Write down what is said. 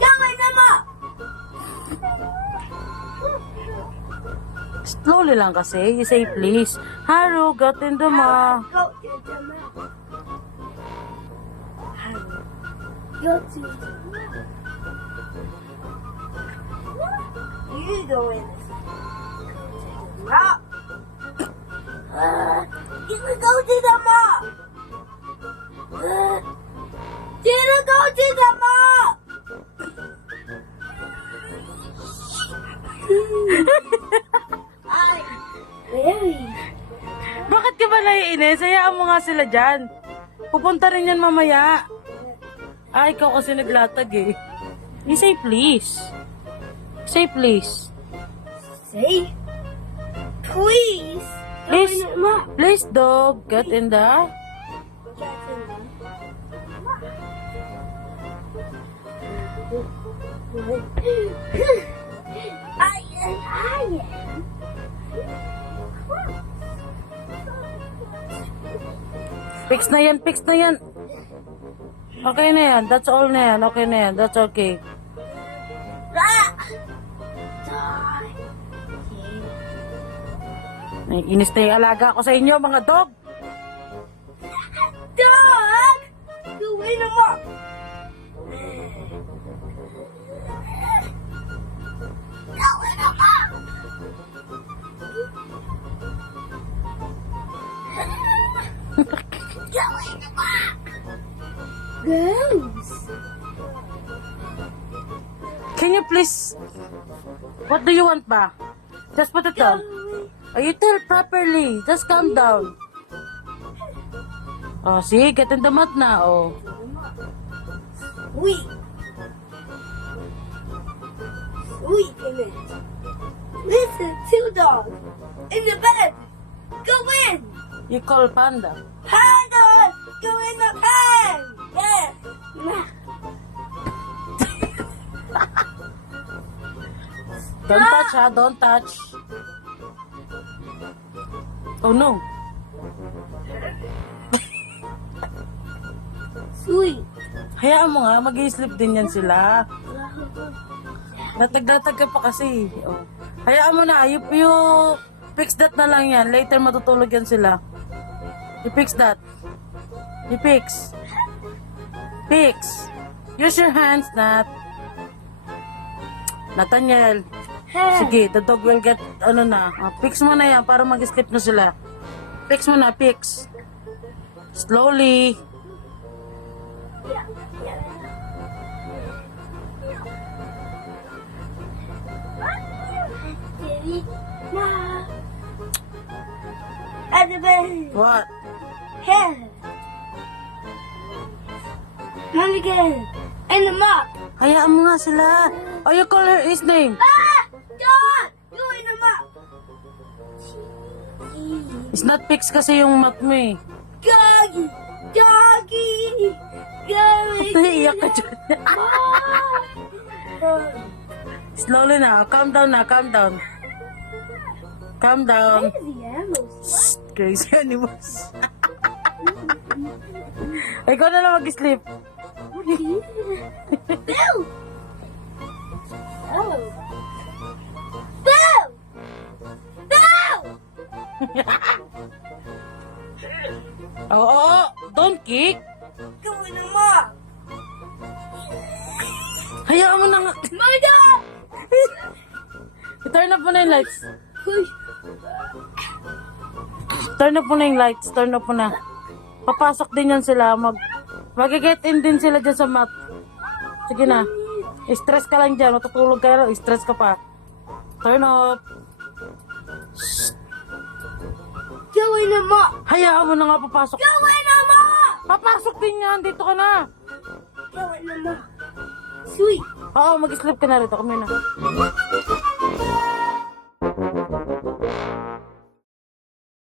Gawin na mo! Slowly lang kasi. You say please. Haru, got in the ma. Go to the map. Go to the map. You go in. Map. You go to the map. You go to the map. Ay, very. Bakit ka ba naiinis? Hayaan mo nga sila dyan. Pupunta rin yan mamaya. Ah, ikaw kasi naglatag eh. You say please. Say please. Say, please. Please. Gawin na mo. Please, dog. Get in the... I am. Fix na yan, fix na yan. Okay na yan. That's all na yan. Okay na yan. That's okay. Naiinis na yung alaga ko sa inyo, mga dog. Dog! Gawin na mo! Gawin na mo! Gawin na mo! Gross! Can you please... What do you want ba? Just put it down. Oh, you tell properly. Just calm down. Oh, see? Get in the mat na, oh. Sweet. Sweet in it. Listen, two dogs in the bed. Go in. You call Panda. Panda, go in the pen. Yes. Don't touch, ha? Don't touch. Oh, no. Sweet. Hayaan mo nga, mag-i-sleep din yan sila. Latag-latag ka pa kasi. Oh. Hayaan mo na, you fix that na lang yan. Later matutulog yan sila. You fix that. You fix. Fix. Use your hands, Nat. Nathaniel. Sige, the dog will get, ano na. Fix mo na yan para mag-sleep na sila. Fix mo na, fix. Slowly. At the bed. What? Head. Mom again. And the mop. Hayaan mo nga sila. Oh, you call his name. Ah! Dog! Go in the mop. It's not fix kasi yung mat mo eh. Doggy! Doggy! Doggy! Iyak ka dyan. Slowly na. Calm down na. Calm down. Calm down. Shh, crazy animals. Ikaw na lang mag-sleep. Boo! Oh. Boo! Boo! Oo, don't kick. Go in the mop. Hayaan mo na nga. My dog! I-turn up mo na yung lights. Push. Turn up mo na yung lights. Turn up mo na. Papasok din yan sila. Mag-get in din sila dyan sa mat. Sige na. Stress ka lang dyan. Matutulog ka lang. Stress ka pa. Turn up. Go in the mop. Hayaan mo na nga papasok. Go in the mop. Papasok din yan. Dito ka na. Go in the mop. Sweet. Oo, mag-sleep ka na rito. Kami na.